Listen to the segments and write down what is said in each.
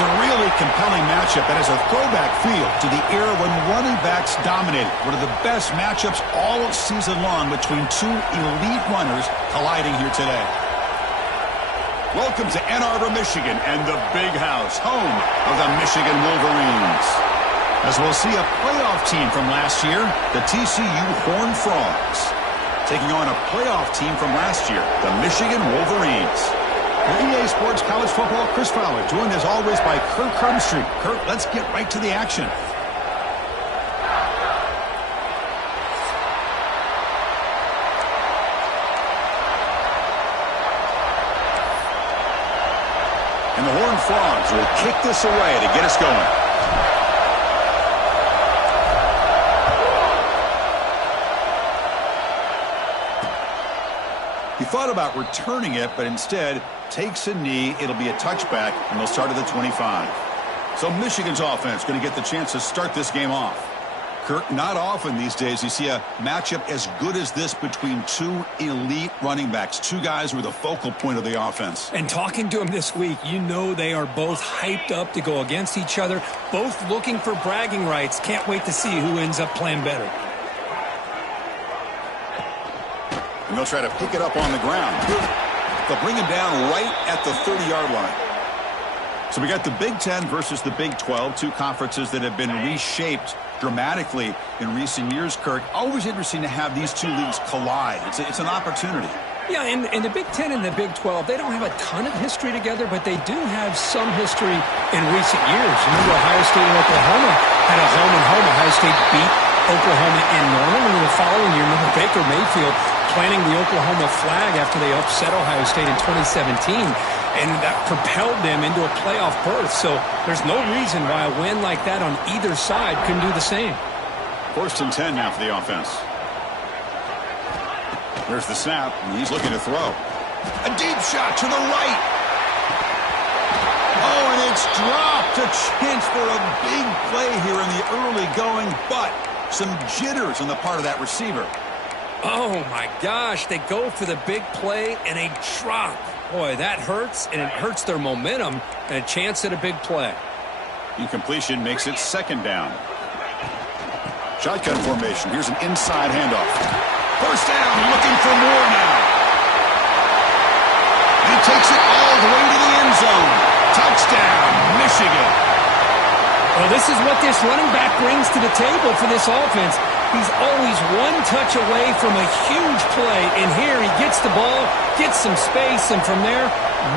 It's a really compelling matchup that has a throwback feel to the era when running backs dominated. One of the best matchups all season long between two elite runners colliding here today. Welcome to Ann Arbor, Michigan, and the Big House, home of the Michigan Wolverines. As we'll see a playoff team from last year, the TCU Horned Frogs, taking on a playoff team from last year, the Michigan Wolverines. For EA Sports College Football, Chris Fowler, joined as always by Kirk Herbstreit. Kirk, let's get right to the action. And the Horned Frogs will kick this away to get us going. He thought about returning it, but instead takes a knee. It'll be a touchback, and they'll start at the 25. So Michigan's offense going to get the chance to start this game off. Kirk, not often these days you see a matchup as good as this between two elite running backs, two guys who are the focal point of the offense. And talking to them this week, you know they are both hyped up to go against each other, both looking for bragging rights. Can't wait to see who ends up playing better. And they'll try to pick it up on the ground. They'll bring him down right at the 30-yard line. So we got the Big Ten versus the Big 12, two conferences that have been reshaped dramatically in recent years, Kirk. Always interesting to have these two leagues collide. It's an opportunity. Yeah, and the Big Ten and the Big 12, they don't have a ton of history together, but they do have some history in recent years. Remember Ohio State and Oklahoma had a home-and-home. Ohio State beat Oklahoma in Norman, and the following year, remember Baker Mayfield planting the Oklahoma flag after they upset Ohio State in 2017, and that propelled them into a playoff berth. So there's no reason why a win like that on either side couldn't do the same. 1st and 10 now for the offense. There's the snap, and he's looking to throw. A deep shot to the right. Oh, and it's dropped. A chance for a big play here in the early going, but some jitters on the part of that receiver. Oh, my gosh. They go for the big play, and a drop. Boy, that hurts, and it hurts their momentum, and a chance at a big play. Incompletion makes it 2nd down. Shotgun formation. Here's an inside handoff. 1st down, looking for more now. He takes it all the way to the end zone. Touchdown, Michigan. Well, this is what this running back brings to the table for this offense. He's always one touch away from a huge play, and here he gets the ball, gets some space, and from there,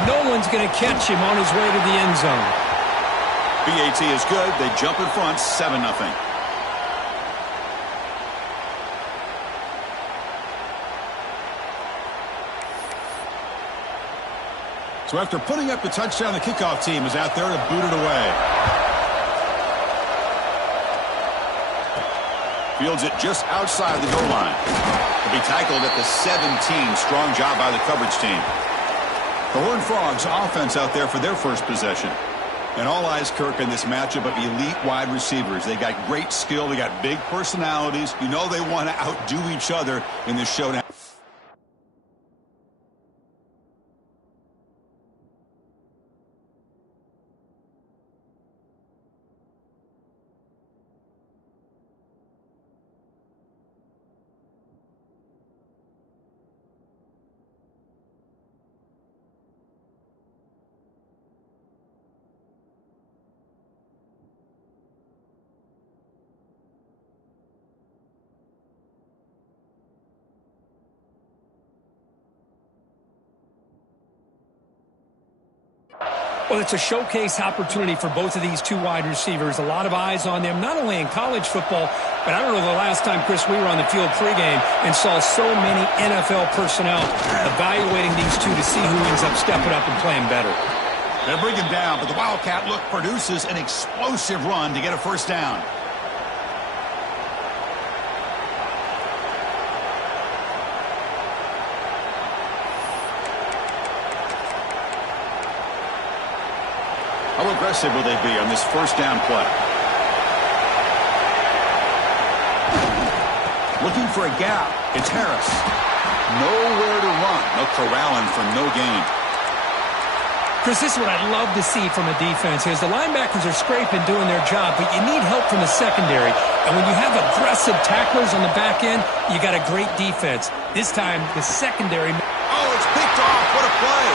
no one's going to catch him on his way to the end zone. BAT is good. They jump in front, 7-0. So after putting up the touchdown, the kickoff team is out there to boot it away. Fields it just outside the goal line. He'll be tackled at the 17. Strong job by the coverage team. The Horned Frogs offense out there for their first possession. And all eyes, Kirk, in this matchup of elite wide receivers. They got great skill. They got big personalities. You know they want to outdo each other in this showdown. Well, it's a showcase opportunity for both of these two wide receivers. A lot of eyes on them, not only in college football, but I don't know the last time, Chris, we were on the field pregame and saw so many NFL personnel evaluating these two to see who ends up stepping up and playing better. They'll bring him down, but the Wildcat look produces an explosive run to get a 1st down. How aggressive will they be on this 1st down play? Looking for a gap. It's Harris. Nowhere to run. No corralling for no gain. Chris, this is what I love to see from a defense is the linebackers are scraping, doing their job, but you need help from the secondary. And when you have aggressive tacklers on the back end, you got a great defense. This time, the secondary... Oh, it's picked off. What a play.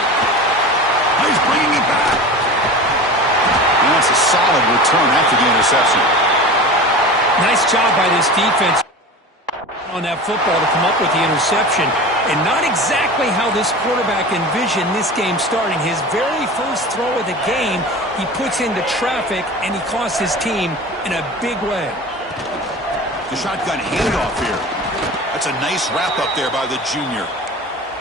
He's bringing it back. And that's a solid return after the interception. Nice job by this defense on that football to come up with the interception. And not exactly how this quarterback envisioned this game starting. His very first throw of the game, he puts into traffic, and he costs his team in a big way. The shotgun handoff here. That's a nice wrap up there by the junior.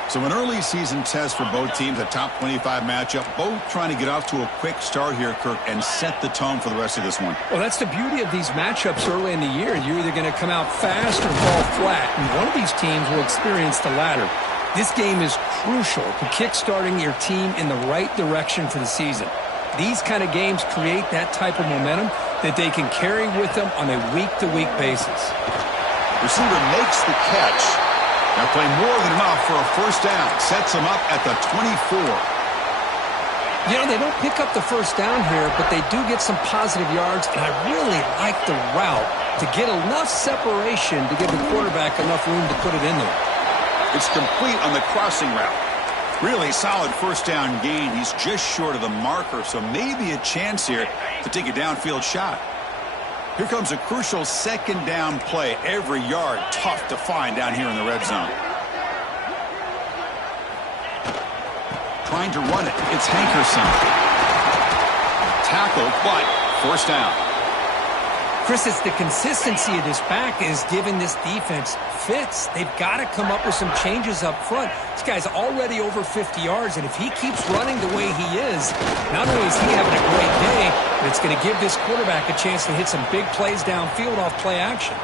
So an early season test for both teams, a top 25 matchup. Both trying to get off to a quick start here, Kirk, and set the tone for the rest of this one. Well, that's the beauty of these matchups early in the year. You're either going to come out fast or fall flat, and one of these teams will experience the latter. This game is crucial to kick-starting your team in the right direction for the season. These kind of games create that type of momentum that they can carry with them on a week-to-week basis. Receiver makes the catch. Now play more than enough for a first down. Sets them up at the 24. You know, they don't pick up the first down here, but they do get some positive yards, and I really like the route to get enough separation to give the quarterback enough room to put it in there. It's complete on the crossing route. Really solid first down gain. He's just short of the marker, so maybe a chance here to take a downfield shot. Here comes a crucial second down play. Every yard tough to find down here in the red zone. Trying to run it. It's Hankerson. Tackled, but first down. Chris, it's the consistency of this back is giving this defense fits. They've got to come up with some changes up front. This guy's already over 50 yards, and if he keeps running the way he is, not only is he having a great day, but it's going to give this quarterback a chance to hit some big plays downfield off play action.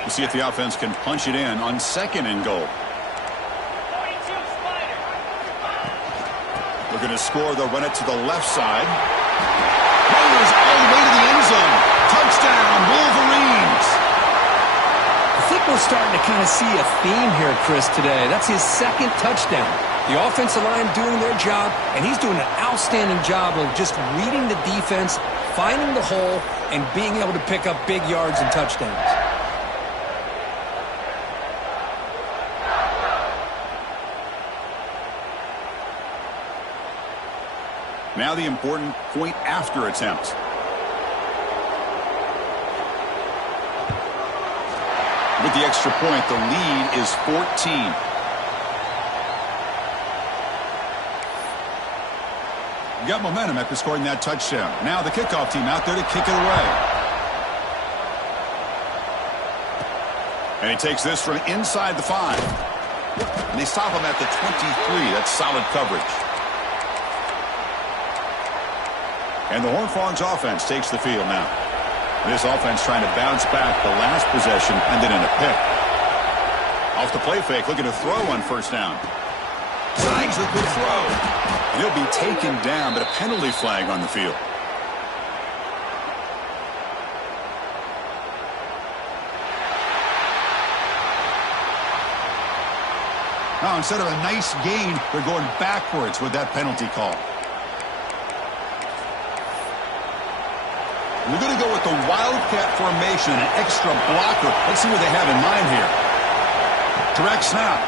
We'll see if the offense can punch it in on second and goal. Looking to score, they'll run it to the left side. Rolls all the way to the end zone. Touchdown, Wolverines. I think we're starting to kind of see a theme here, Chris, today. That's his second touchdown. The offensive line doing their job, and he's doing an outstanding job of just reading the defense, finding the hole, and being able to pick up big yards and touchdowns. Now the important point after attempt. With the extra point, the lead is 14. Got momentum after scoring that touchdown. Now the kickoff team out there to kick it away. And he takes this from inside the 5. And they stop him at the 23. That's solid coverage. And the Horned Frogs offense takes the field now. This offense trying to bounce back the last possession and then in a pick. Off the play fake, looking to throw on first down. Signs a good throw. And he'll be taken down, but a penalty flag on the field. Now, instead of a nice gain, they're going backwards with that penalty call. We're going to go with the Wildcat formation, an extra blocker. Let's see what they have in mind here. Direct snap.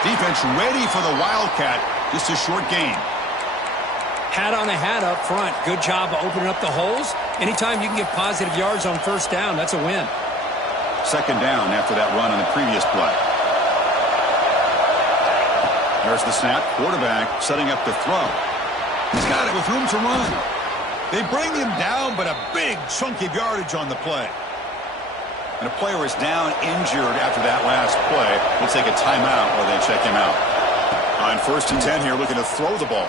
Defense ready for the Wildcat. Just a short gain. Hat on a hat up front. Good job of opening up the holes. Anytime you can get positive yards on first down, that's a win. Second down after that run on the previous play. There's the snap. Quarterback setting up the throw. He's got it with room to run. They bring him down, but a big chunk of yardage on the play. And a player is down injured after that last play. We'll take a timeout while they check him out. On 1st and 10 here, looking to throw the ball.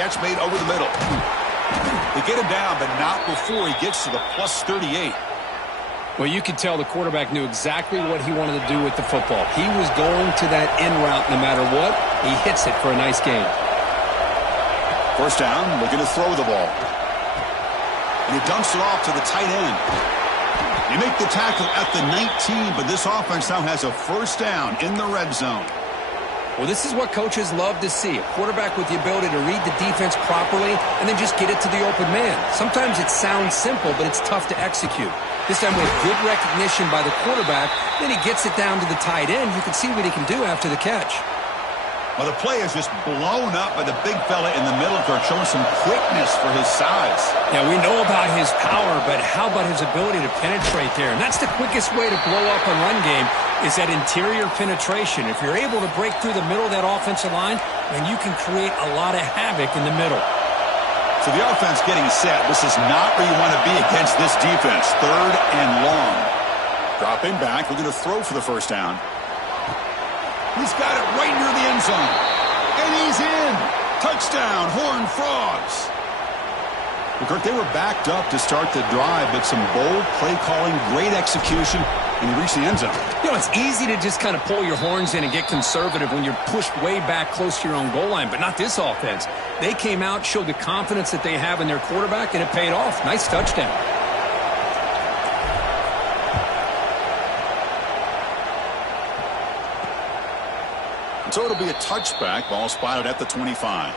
Catch made over the middle. They get him down, but not before he gets to the plus 38. Well, you could tell the quarterback knew exactly what he wanted to do with the football. He was going to that in route no matter what. He hits it for a nice gain. First down, looking to throw the ball. And he dumps it off to the tight end. They make the tackle at the 19, but this offense now has a first down in the red zone. Well, this is what coaches love to see. A quarterback with the ability to read the defense properly and then just get it to the open man. Sometimes it sounds simple, but it's tough to execute. This time with good recognition by the quarterback, then he gets it down to the tight end. You can see what he can do after the catch. Well, the play is just blown up by the big fella in the middle, showing some quickness for his size. Yeah, we know about his power, but how about his ability to penetrate there? And that's the quickest way to blow up a run game is that interior penetration. If you're able to break through the middle of that offensive line, then you can create a lot of havoc in the middle. So the offense getting set. This is not where you want to be against this defense. 3rd and long. Dropping back. We're going to throw for the first down. He's got it right near the end zone. And he's in. Touchdown, Horned Frogs. Well, Kirk, they were backed up to start the drive, but some bold play calling, great execution, and he reached the end zone. You know, it's easy to just kind of pull your horns in and get conservative when you're pushed way back close to your own goal line, but not this offense. They came out, showed the confidence that they have in their quarterback, and it paid off. Nice touchdown. So it'll be a touchback. Ball spotted at the 25.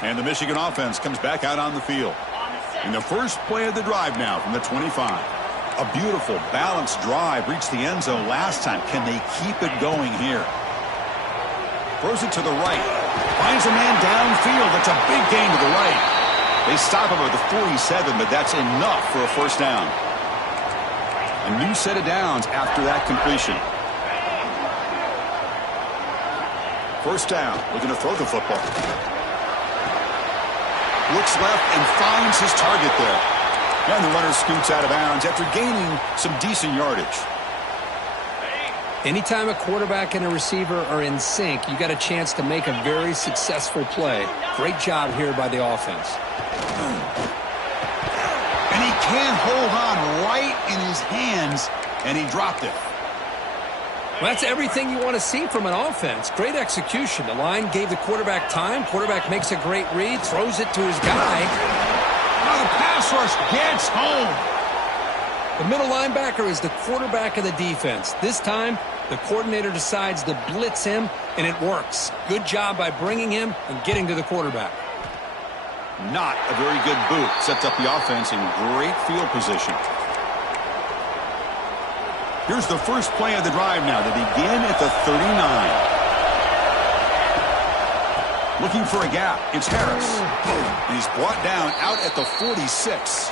And the Michigan offense comes back out on the field. In the first play of the drive now from the 25. A beautiful, balanced drive. Reached the end zone last time. Can they keep it going here? Throws it to the right. Finds a man downfield. That's a big gain to the right. They stop him at the 47, but that's enough for a first down. A new set of downs after that completion. First down. Looking to throw the football. Looks left and finds his target there. And the runner scoots out of bounds after gaining some decent yardage. Anytime a quarterback and a receiver are in sync, you got a chance to make a very successful play. Great job here by the offense. And he can't hold on right in his hands, and he dropped it. Well, that's everything you want to see from an offense. Great execution. The line gave the quarterback time. Quarterback makes a great read, throws it to his guy. Now the pass rush gets home. The middle linebacker is the quarterback of the defense. This time, the coordinator decides to blitz him, and it works. Good job by bringing him and getting to the quarterback. Not a very good boot. Sets up the offense in great field position. Here's the first play of the drive now. They begin at the 39. Looking for a gap. It's Harris. And he's brought down out at the 46.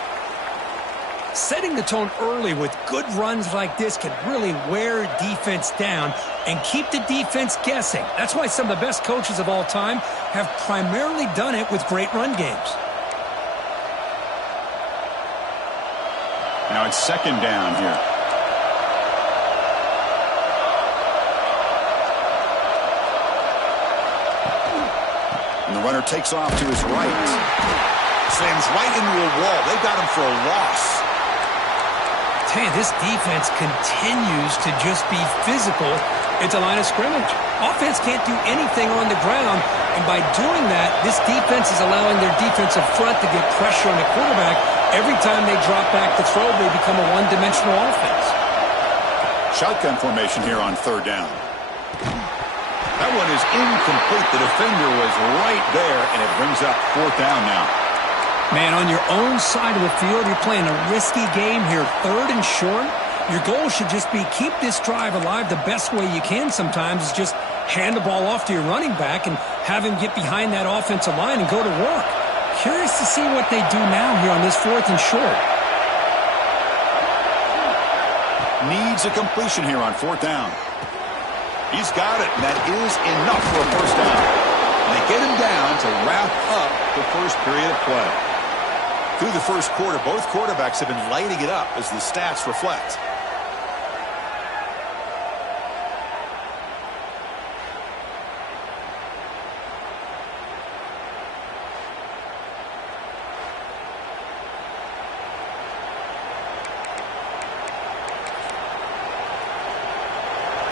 Setting the tone early with good runs like this can really wear defense down and keep the defense guessing. That's why some of the best coaches of all time have primarily done it with great run games. Now it's second down here. And the runner takes off to his right. Slams right into a wall. They got him for a loss. Tell you, this defense continues to just be physical at the line of scrimmage. Offense can't do anything on the ground, and by doing that, this defense is allowing their defensive front to get pressure on the quarterback. Every time they drop back to throw, they become a one-dimensional offense. Shotgun formation here on third down. That one is incomplete. The defender was right there, and it brings up fourth down now. Man, on your own side of the field, you're playing a risky game here. Third and short. Your goal should just be keep this drive alive the best way you can sometimes is just hand the ball off to your running back and have him get behind that offensive line and go to work. Curious to see what they do now here on this fourth and short. Needs a completion here on fourth down. He's got it, and that is enough for a first down. And they get him down to wrap up the first period of play. Through the first quarter, both quarterbacks have been lighting it up as the stats reflect.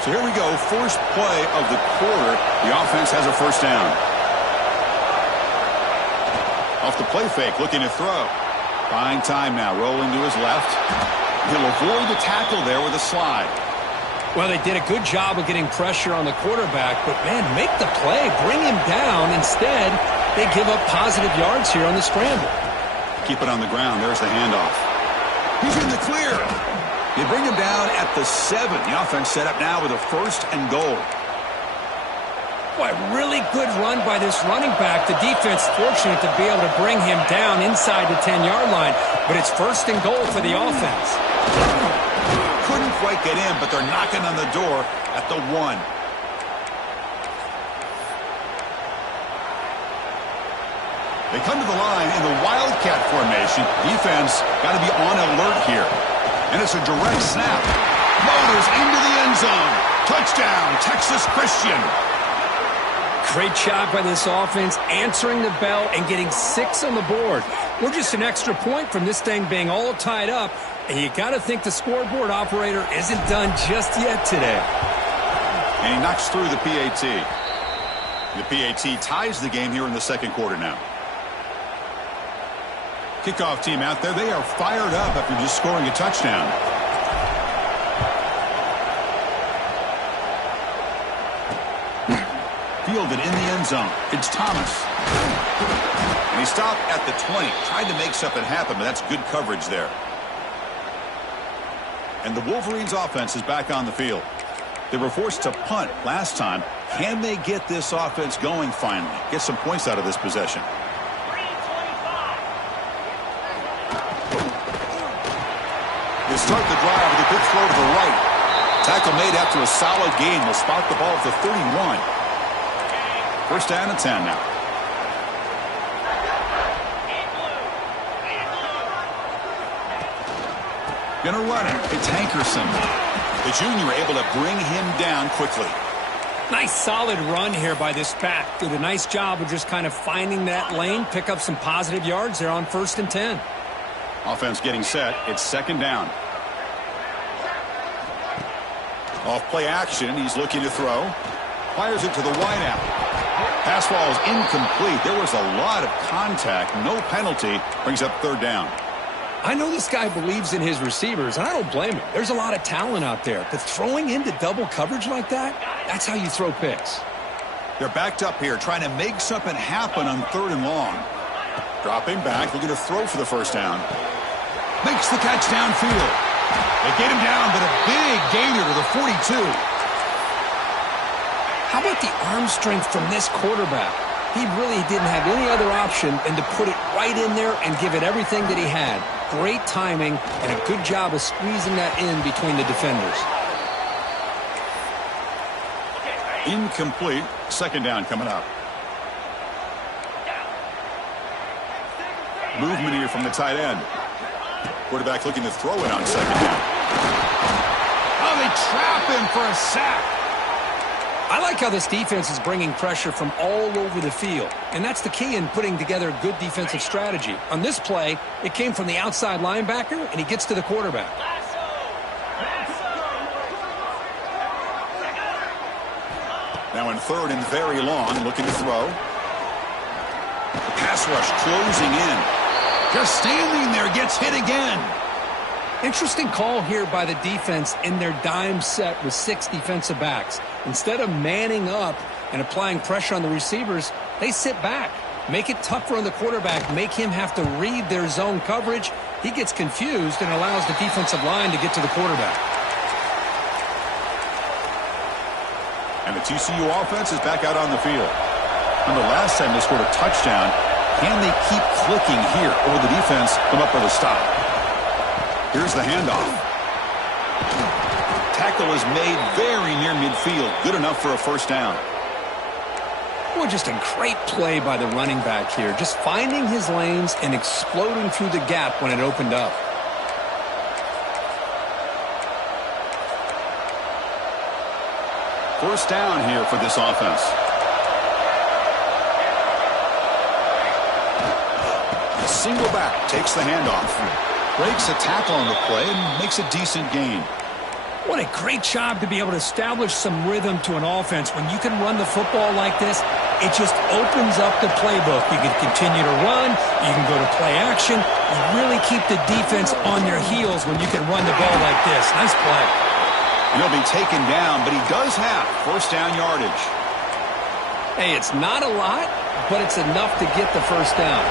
So here we go, first play of the quarter. The offense has a first down. Off the play fake, looking to throw. Buying time now, rolling to his left. He'll avoid the tackle there with a slide. Well, they did a good job of getting pressure on the quarterback, but, man, make the play. Bring him down. Instead, they give up positive yards here on the scramble. Keep it on the ground. There's the handoff. He's in the clear. They bring him down at the 7. The offense set up now with a 1st and goal. Boy, really good run by this running back. The defense fortunate to be able to bring him down inside the 10-yard line, but it's 1st and goal for the offense. Couldn't quite get in, but they're knocking on the door at the 1. They come to the line in the Wildcat formation. Defense got to be on alert here. And it's a direct snap. Motors into the end zone. Touchdown, Texas Christian. Great job by this offense, answering the bell and getting 6 on the board. We're just an extra point from this thing being all tied up, and you got to think the scoreboard operator isn't done just yet today. And he knocks through the PAT. The PAT ties the game here in the 2nd quarter now. Kickoff team out there. They are fired up after just scoring a touchdown. Fielded in the end zone. It's Thomas. And he stopped at the 20. Tried to make something happen, but that's good coverage there. And the Wolverines offense is back on the field. They were forced to punt last time. Can they get this offense going finally? Get some points out of this possession. They start the drive with a good throw to the right. Tackle made after a solid gain. Will spot the ball at the 31. 1st down and 10 now. Gonna run it. It's Hankerson. The junior able to bring him down quickly. Nice solid run here by this back. Did a nice job of just kind of finding that lane, pick up some positive yards there on 1st and 10. Offense getting set. It's 2nd down. Off play action. He's looking to throw. Fires it to the wideout. Pass ball is incomplete. There was a lot of contact. No penalty. Brings up 3rd down. I know this guy believes in his receivers, and I don't blame him. There's a lot of talent out there. But throwing into double coverage like that, that's how you throw picks. They're backed up here, trying to make something happen on 3rd and long. Dropping back, looking to throw for the 1st down. Makes the catch downfield. They get him down, but a big gainer to the 42. How about the arm strength from this quarterback? He really didn't have any other option than to put it right in there and give it everything that he had. Great timing and a good job of squeezing that in between the defenders. Incomplete. 2nd down coming up. Movement here from the tight end. Quarterback looking to throw it on 2nd down. Oh, they trap him for a sack. I like how this defense is bringing pressure from all over the field, and that's the key in putting together a good defensive strategy. On this play, it came from the outside linebacker, and he gets to the quarterback. Now in 3rd and very long, looking to throw. The pass rush closing in. Just standing there, gets hit again. Interesting call here by the defense in their dime set with 6 defensive backs. Instead of manning up and applying pressure on the receivers, they sit back, make it tougher on the quarterback, make him have to read their zone coverage. He gets confused and allows the defensive line to get to the quarterback. And the TCU offense is back out on the field. Remember last time they scored a touchdown. Can they keep clicking here, or will the defense come up with a stop? Here's the handoff. Tackle is made very near midfield. Good enough for a 1st down. Well, just a great play by the running back here. Just finding his lanes and exploding through the gap when it opened up. First down here for this offense. A single back takes the handoff. Breaks a tackle on the play and makes a decent gain. What a great job to be able to establish some rhythm to an offense. When you can run the football like this, it just opens up the playbook. You can continue to run. You can go to play action. You really keep the defense on their heels when you can run the ball like this. Nice play. He'll be taken down, but he does have first down yardage. Hey, it's not a lot, but it's enough to get the first down.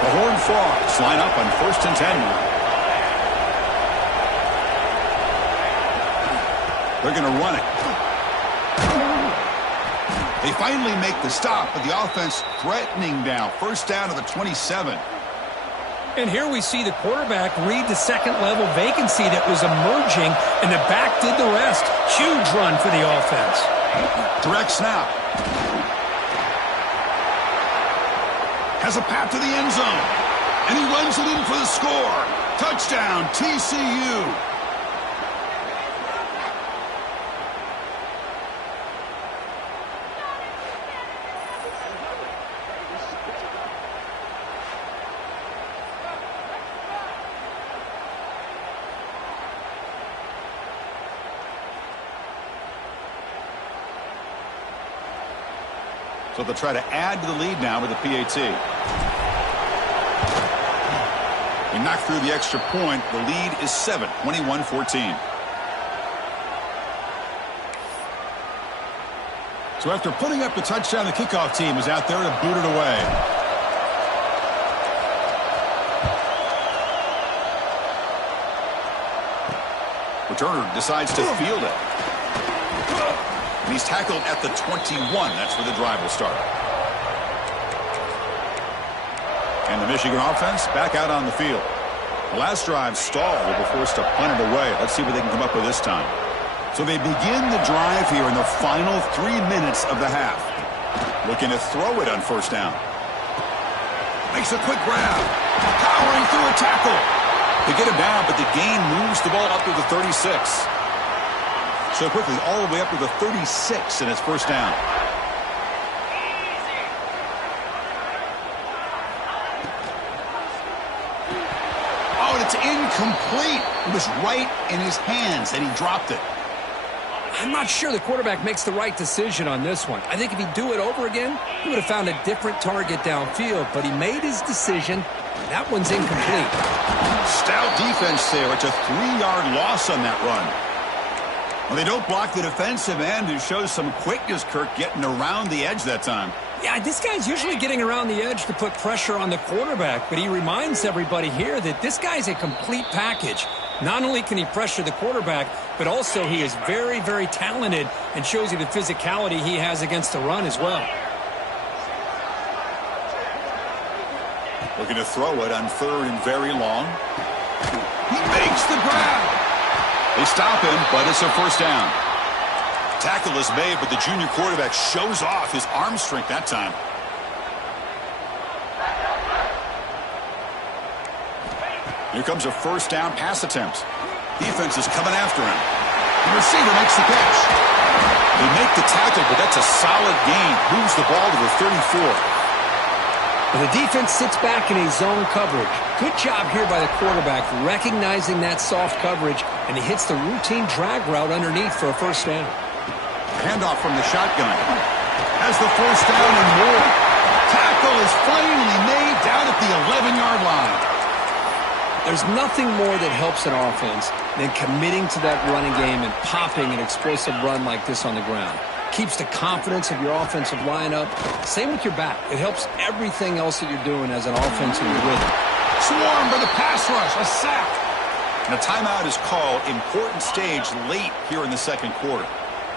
The Horned Frogs line up on 1st and 10 now. They're going to run it. They finally make the stop, but the offense threatening now. First down to the 27. And here we see the quarterback read the second-level vacancy that was emerging, and the back did the rest. Huge run for the offense. Direct snap. Has a path to the end zone. And he runs it in for the score. Touchdown, TCU. So they'll try to add to the lead now with the PAT. We knock through the extra point. The lead is 7, 21-14. So after putting up the touchdown, the kickoff team is out there to boot it away. Returner decides to field it. And he's tackled at the 21. That's where the drive will start. And the Michigan offense back out on the field. The last drive stalled. They were forced to punt it away. Let's see what they can come up with this time. So they begin the drive here in the final 3 minutes of the half. Looking to throw it on first down. Makes a quick grab. Powering through a tackle. They get him down, but the gain moves the ball up to the 36. So quickly, all the way up to the 36, and it's first down. Oh, and it's incomplete. It was right in his hands, and he dropped it. I'm not sure the quarterback makes the right decision on this one. I think if he'd do it over again, he would have found a different target downfield, but he made his decision. That one's incomplete. Stout defense there. It's a 3-yard loss on that run. Well, they don't block the defensive end, who shows some quickness, Kirk, getting around the edge that time. Yeah, this guy's usually getting around the edge to put pressure on the quarterback, but he reminds everybody here that this guy's a complete package. Not only can he pressure the quarterback, but also he is very, very talented and shows you the physicality he has against the run as well. Looking to throw it on 3rd and very long. He makes the grab. They stop him, but it's a first down. Tackle is made, but the junior quarterback shows off his arm strength that time. Here comes a first down pass attempt. Defense is coming after him. The receiver makes the catch. They make the tackle, but that's a solid gain. Moves the ball to the 34. Well, the defense sits back in a zone coverage. Good job here by the quarterback recognizing that soft coverage, and he hits the routine drag route underneath for a first down. Handoff from the shotgun. Has the first down and more. Tackle is finally made down at the 11-yard line. There's nothing more that helps an offense than committing to that running game and popping an explosive run like this on the ground. Keeps the confidence of your offensive lineup. Same with your back. It helps everything else that you're doing as an offensive rhythm. Swarm for the pass rush. A sack. And a timeout is called. Important stage late here in the second quarter.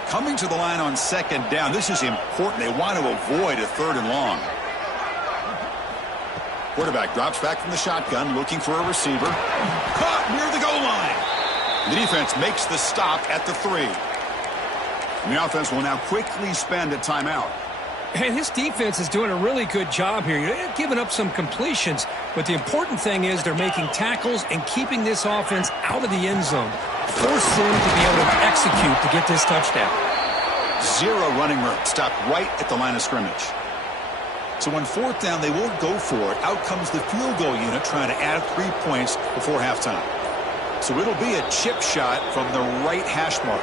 Coming to the line on second down. This is important. They want to avoid a 3rd and long. Quarterback drops back from the shotgun, looking for a receiver. Caught near the goal line. The defense makes the stop at the 3. And the offense will now quickly spend a timeout. And this defense is doing a really good job here. They're giving up some completions, but the important thing is they're making tackles and keeping this offense out of the end zone. Force them to be able to execute to get this touchdown. 0 running room. Stopped right at the line of scrimmage. So on 4th down, they won't go for it. Out comes the field goal unit trying to add 3 points before halftime. So it'll be a chip shot from the right hash mark.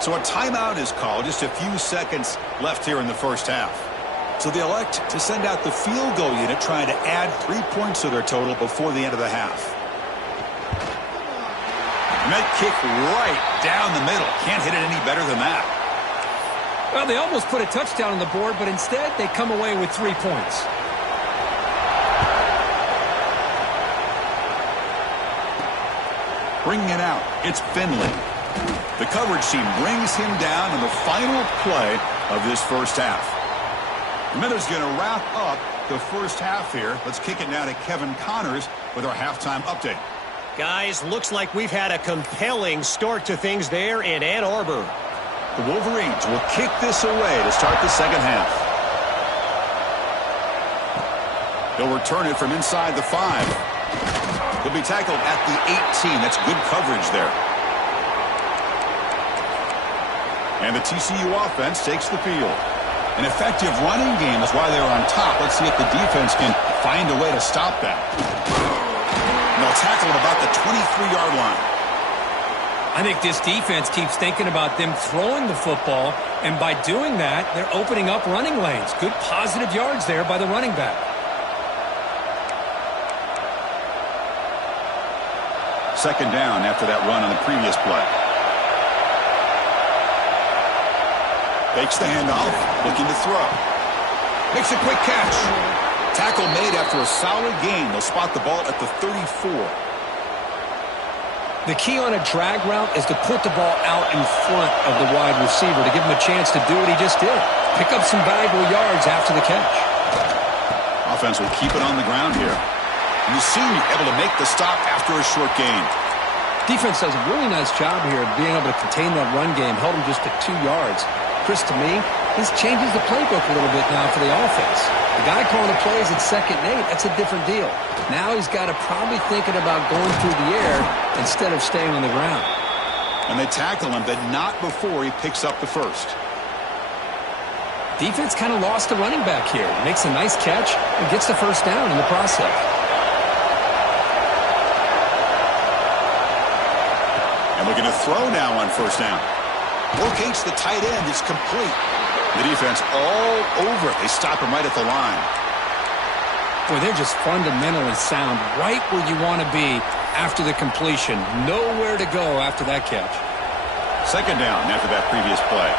So a timeout is called. Just a few seconds left here in the first half. So they elect to send out the field goal unit trying to add 3 points to their total before the end of the half. And that kick right down the middle. Can't hit it any better than that. Well, they almost put a touchdown on the board, but instead they come away with 3 points. Bringing it out, it's Finley. The coverage team brings him down in the final play of this first half. The Miller's going to wrap up the first half here. Let's kick it now to Kevin Connors with our halftime update. Guys, looks like we've had a compelling start to things there in Ann Arbor. The Wolverines will kick this away to start the second half. He'll return it from inside the 5. He'll be tackled at the 18. That's good coverage there. And the TCU offense takes the field. An effective running game is why they're on top. Let's see if the defense can find a way to stop that. And they'll tackle at about the 23-yard line. I think this defense keeps thinking about them throwing the football, and by doing that, they're opening up running lanes. Good positive yards there by the running back. Second down after that run on the previous play. Fakes the handoff, looking to throw. Makes a quick catch. Tackle made after a solid gain. They'll spot the ball at the 34. The key on a drag route is to put the ball out in front of the wide receiver to give him a chance to do what he just did. Pick up some valuable yards after the catch. Offense will keep it on the ground here. And the senior able to make the stop after a short gain. Defense does a really nice job here of being able to contain that run game. Held him just to 2 yards. Chris, to me, this changes the playbook a little bit now for the offense. The guy calling the plays at 2nd and 8, that's a different deal. Now he's got to probably thinking about going through the air instead of staying on the ground. And they tackle him, but not before he picks up the first. Defense kind of lost the running back here. Makes a nice catch and gets the first down in the process. And looking to throw now on first down. Locates the tight end. It's complete. The defense all over it. They stop him right at the line. Boy, they're just fundamentally sound right where you want to be after the completion. Nowhere to go after that catch. Second down after that previous play.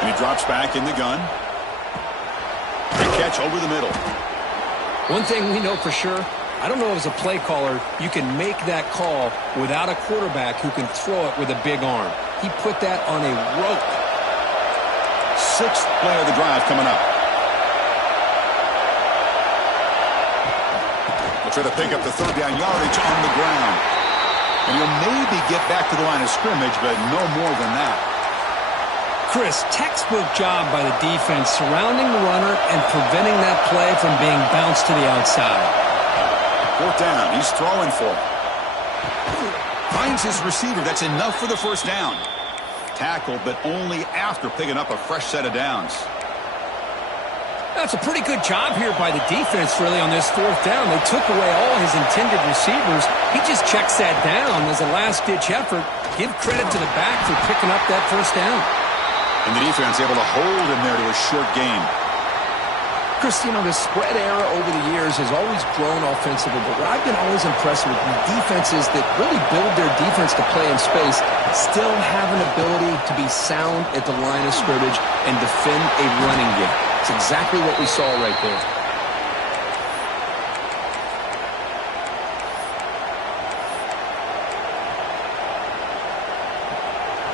And he drops back in the gun. Big catch over the middle. One thing we know for sure, I don't know as a play caller, you can make that call without a quarterback who can throw it with a big arm. He put that on a rope. 6th play of the drive coming up. They'll try to pick up the 3rd down yardage on the ground. And he'll maybe get back to the line of scrimmage, but no more than that. Chris, textbook job by the defense surrounding the runner and preventing that play from being bounced to the outside. 4th down. He's throwing for it. Finds his receiver. That's enough for the first down. Tackled, but only after picking up a fresh set of downs. That's a pretty good job here by the defense, really, on this 4th down. They took away all his intended receivers. He just checks that down as a last-ditch effort. Give credit to the back for picking up that first down. And the defense able to hold him there to a short gain. Chris, you know, the spread era over the years has always grown offensively, but what I've been always impressed with the defenses that really build their defense to play in space still have an ability to be sound at the line of scrimmage and defend a running game. It's exactly what we saw right there.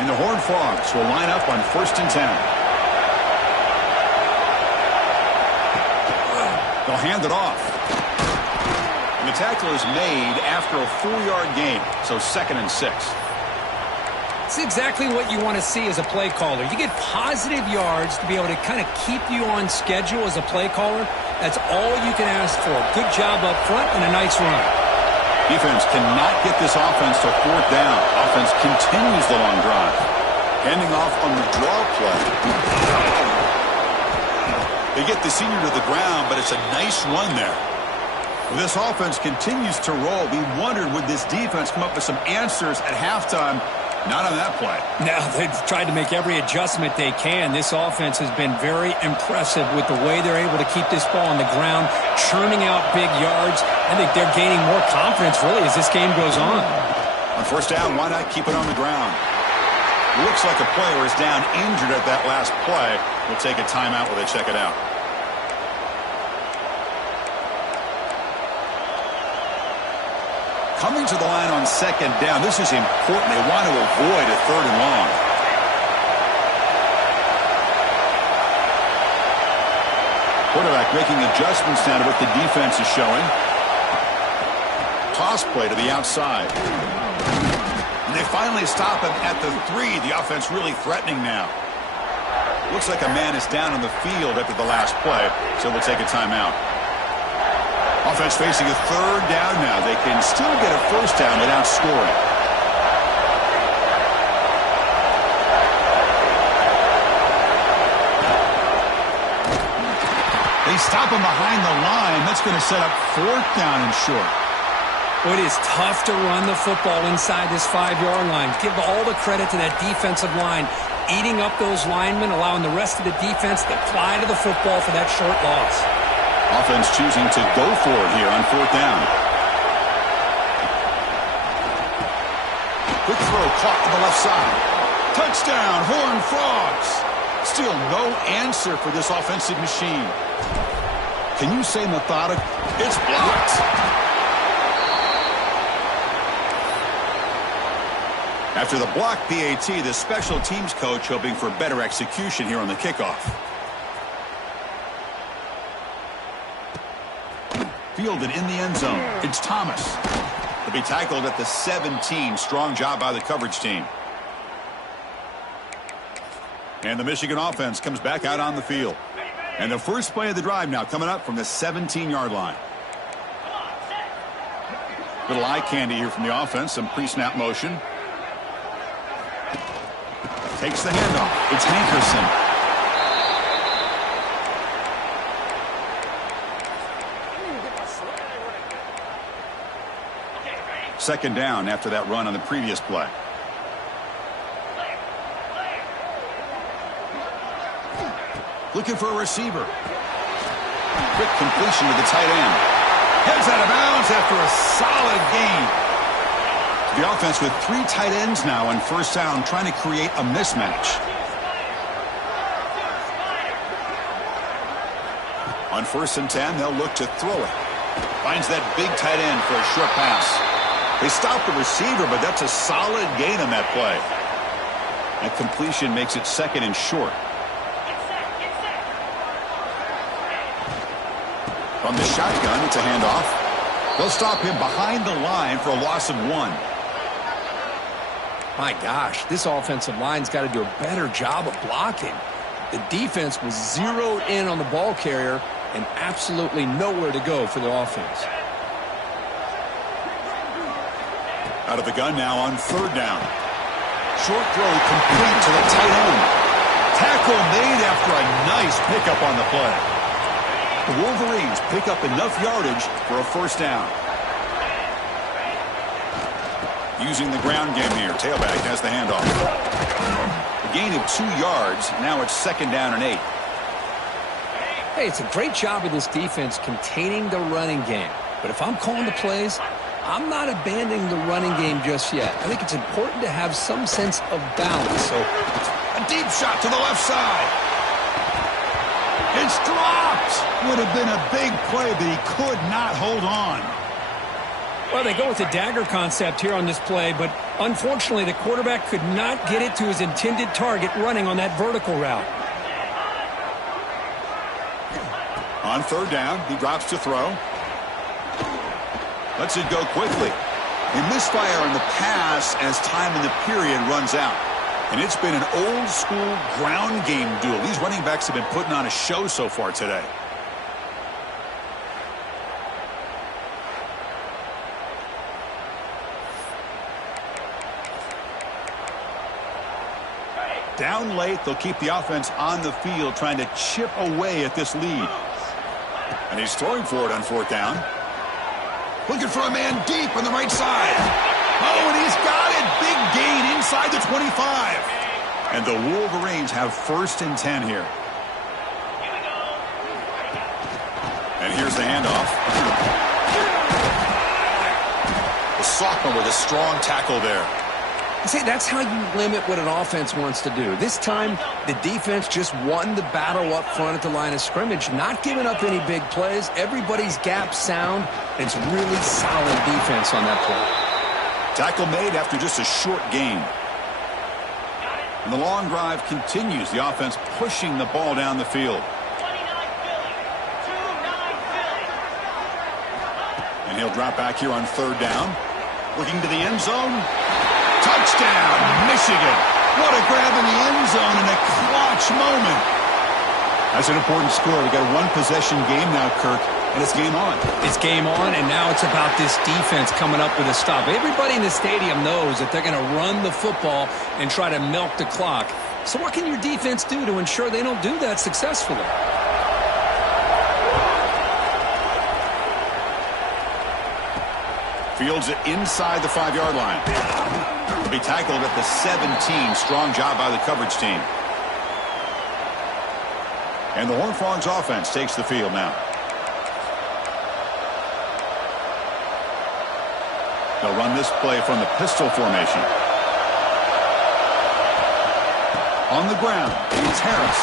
And the Horned Frogs will line up on 1st and 10. They'll hand it off. And the tackle is made after a 4-yard gain, so 2nd and 6. It's exactly what you want to see as a play caller. You get positive yards to be able to kind of keep you on schedule as a play caller. That's all you can ask for. Good job up front and a nice run. Defense cannot get this offense to 4th down. Offense continues the long drive. Handing off on the draw play. They get the senior to the ground, but it's a nice run there. This offense continues to roll. We wondered, would this defense come up with some answers at halftime? Not on that play. Now, they've tried to make every adjustment they can. This offense has been very impressive with the way they're able to keep this ball on the ground, churning out big yards. I think they're gaining more confidence, really, as this game goes on. On first down, why not keep it on the ground? Looks like a player is down injured at that last play. We'll take a timeout while they check it out. Coming to the line on second down. This is important. They want to avoid a third and long. Quarterback making adjustments now to what the defense is showing. Toss play to the outside. And they finally stop him at the 3. The offense really threatening now. Looks like a man is down on the field after the last play, so we'll take a timeout. Offense facing a third down now. They can still get a first down without scoring. They stop him behind the line. That's going to set up fourth down and short. It is tough to run the football inside this 5-yard line. Give all the credit to that defensive line, eating up those linemen, allowing the rest of the defense to fly to the football for that short loss. Offense choosing to go for it here on fourth down. Quick throw caught to the left side. Touchdown, Horned Frogs. Still no answer for this offensive machine. Can you say methodical? It's blocked. After the block PAT, the special teams coach hoping for better execution here on the kickoff. Fielded in the end zone. It's Thomas. To be tackled at the 17. Strong job by the coverage team. And the Michigan offense comes back out on the field. And the first play of the drive now coming up from the 17-yard line. Little eye candy here from the offense. Some pre-snap motion. Takes the handoff. It's Hankerson. Second down after that run on the previous play. Looking for a receiver. Quick completion to the tight end. Heads out of bounds after a solid gain. The offense with 3 tight ends now on first down, trying to create a mismatch. On 1st and 10, they'll look to throw it. Finds that big tight end for a short pass. They stop the receiver, but that's a solid gain on that play. That completion makes it second and short. From the shotgun, it's a handoff. They'll stop him behind the line for a loss of 1. My gosh, this offensive line's got to do a better job of blocking. The defense was zeroed in on the ball carrier and absolutely nowhere to go for the offense. Out of the gun now on 3rd down. Short throw complete to the tight end. Tackle made after a nice pickup on the play. The Wolverines pick up enough yardage for a first down. Using the ground game here. Tailback has the handoff. A gain of 2 yards. Now it's 2nd down and 8. Hey, it's a great job of this defense containing the running game. But if I'm calling the plays, I'm not abandoning the running game just yet. I think it's important to have some sense of balance. So, a deep shot to the left side. It's dropped. Would have been a big play, but he could not hold on. Well, they go with the dagger concept here on this play, but unfortunately the quarterback could not get it to his intended target running on that vertical route. On 3rd down, he drops to throw. Lets it go quickly. A misfire on the pass as time in the period runs out. And it's been an old-school ground game duel. These running backs have been putting on a show so far today. Down late, they'll keep the offense on the field trying to chip away at this lead. And he's throwing for it on 4th down. Looking for a man deep on the right side. Oh, and he's got it. Big gain inside the 25. And the Wolverines have 1st and 10 here. And here's the handoff. The sophomore with a strong tackle there. See, that's how you limit what an offense wants to do. This time, the defense just won the battle up front at the line of scrimmage, not giving up any big plays. Everybody's gap sound. It's really solid defense on that play. Tackle made after just a short gain. And the long drive continues. The offense pushing the ball down the field. And he'll drop back here on 3rd down. Looking to the end zone. Touchdown, Michigan. What a grab in the end zone in a clutch moment. That's an important score. We got a 1-possession game now, Kirk, and it's game on. It's game on, and now it's about this defense coming up with a stop. Everybody in the stadium knows that they're going to run the football and try to milk the clock. So what can your defense do to ensure they don't do that successfully? Fields it inside the 5-yard line. Will be tackled at the 17. Strong job by the coverage team. And the Horned Frogs offense takes the field now. They'll run this play from the pistol formation. On the ground, it's Harris.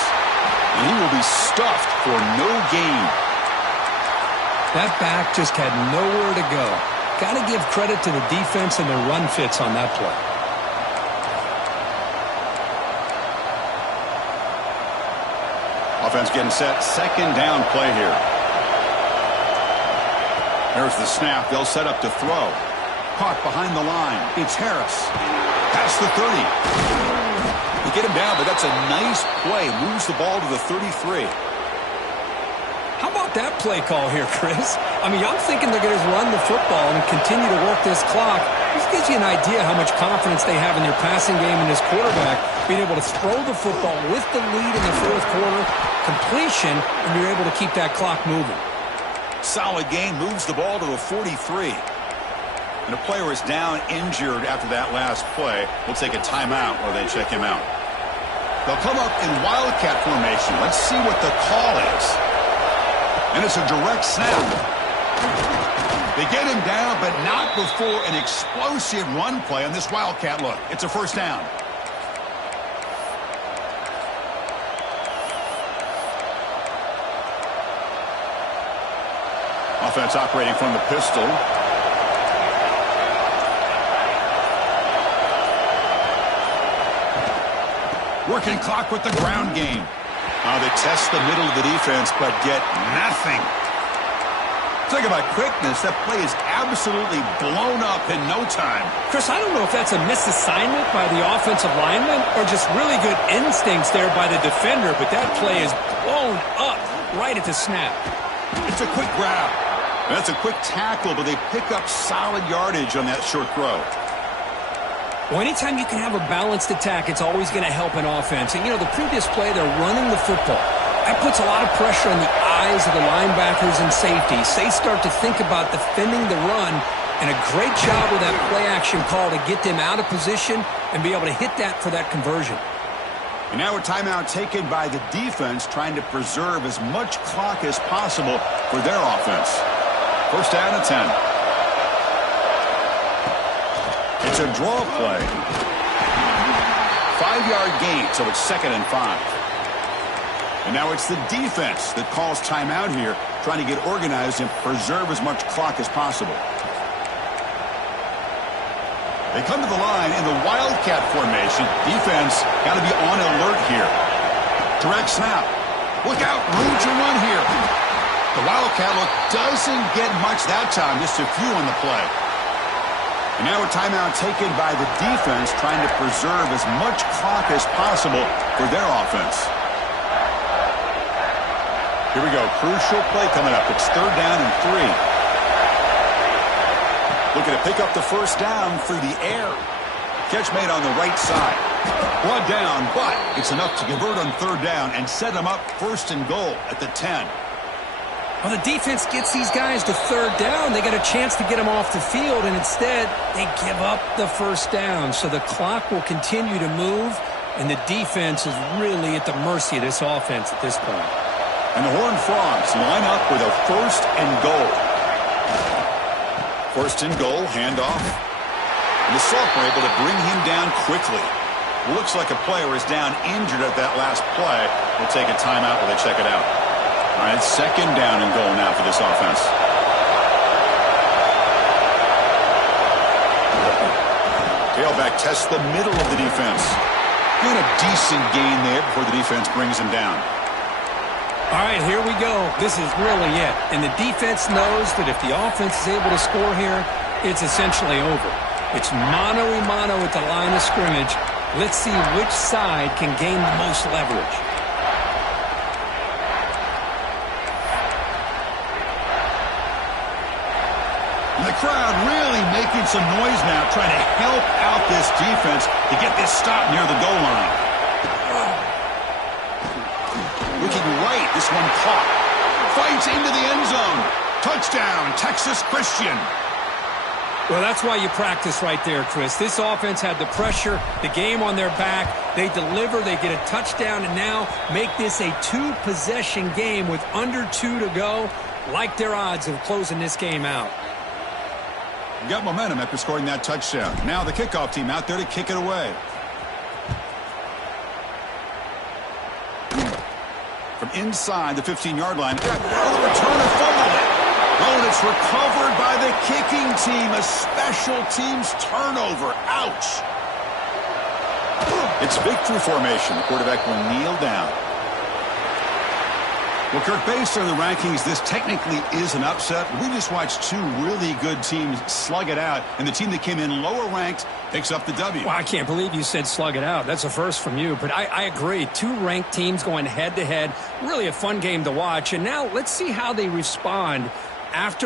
And he will be stuffed for no gain. That back just had nowhere to go. Got to give credit to the defense and the run fits on that play. Offense getting set. 2nd down play here. There's the snap. They'll set up to throw. Caught behind the line. It's Harris. Past the 30. They get him down, but that's a nice play. Moves the ball to the 33. How about that play call here, Chris? I mean, I'm thinking they're going to run the football and continue to work this clock. This gives you an idea how much confidence they have in their passing game and this quarterback, being able to throw the football with the lead in the 4th quarter, completion, and you're able to keep that clock moving. Solid gain, moves the ball to the 43. And a player is down injured after that last play. We'll take a timeout while they check him out. They'll come up in Wildcat formation. Let's see what the call is. And it's a direct snap. They get him down, but not before an explosive run play on this Wildcat look. It's a 1st down. Offense operating from the pistol. Working clock with the ground game. They test the middle of the defense, but get nothing. Talk about quickness. That play is absolutely blown up in no time. Chris, I don't know if that's a misassignment by the offensive lineman or just really good instincts there by the defender, but that play is blown up right at the snap. It's a quick grab. That's a quick tackle, but they pick up solid yardage on that short throw. Well, anytime you can have a balanced attack, it's always going to help an offense. And, you know, the previous play, they're running the football. That puts a lot of pressure on the eyes of the linebackers and safeties. They start to think about defending the run, and a great job with that play-action call to get them out of position and be able to hit that for that conversion. And now a timeout taken by the defense, trying to preserve as much clock as possible for their offense. 1st down and 10. It's a draw play. 5-yard gain, so it's 2nd and 5. And now it's the defense that calls timeout here, trying to get organized and preserve as much clock as possible. They come to the line in the Wildcat formation. Defense got to be on alert here. Direct snap. Look out, room to run here. The Wildcat look doesn't get much that time, just a few on the play. And now a timeout taken by the defense, trying to preserve as much clock as possible for their offense. Here we go. Crucial play coming up. It's 3rd down and 3. Looking to pick up the 1st down through the air. Catch made on the right side. Brought down, but it's enough to convert on 3rd down and set them up 1st and goal at the 10. Well, the defense gets these guys to third down. They got a chance to get them off the field, and instead they give up the first down. So the clock will continue to move, and the defense is really at the mercy of this offense at this point. And the Horned Frogs line up with a 1st and goal. 1st and goal, handoff. And the sophomore able to bring him down quickly. Looks like a player is down injured at that last play. We'll take a timeout while they check it out. All right, 2nd down and goal now for this offense. Tailback tests the middle of the defense. And a decent gain there before the defense brings him down. All right, here we go. This is really it. And the defense knows that if the offense is able to score here, it's essentially over. It's mano-a-mano at the line of scrimmage. Let's see which side can gain the most leverage. And the crowd really making some noise now, trying to help out this defense to get this stop near the goal line. Looking right, this one caught. Fights into the end zone. Touchdown, Texas Christian. Well, that's why you practice right there, Chris. This offense had the pressure, the game on their back. They deliver, they get a touchdown, and now make this a 2-possession game with under 2 to go. Like their odds of closing this game out. Got momentum after scoring that touchdown. Now the kickoff team out there to kick it away. From inside the 15-yard line. The returner fumbled it. Oh, and it's recovered by the kicking team. A special teams turnover. Ouch. It's victory formation. The quarterback will kneel down. Well, Kirk, based on the rankings, this technically is an upset. We just watched 2 really good teams slug it out, and the team that came in lower ranked picks up the W. Well, I can't believe you said slug it out. That's a first from you, but I agree. 2 ranked teams going head-to-head. Really a fun game to watch, and now let's see how they respond after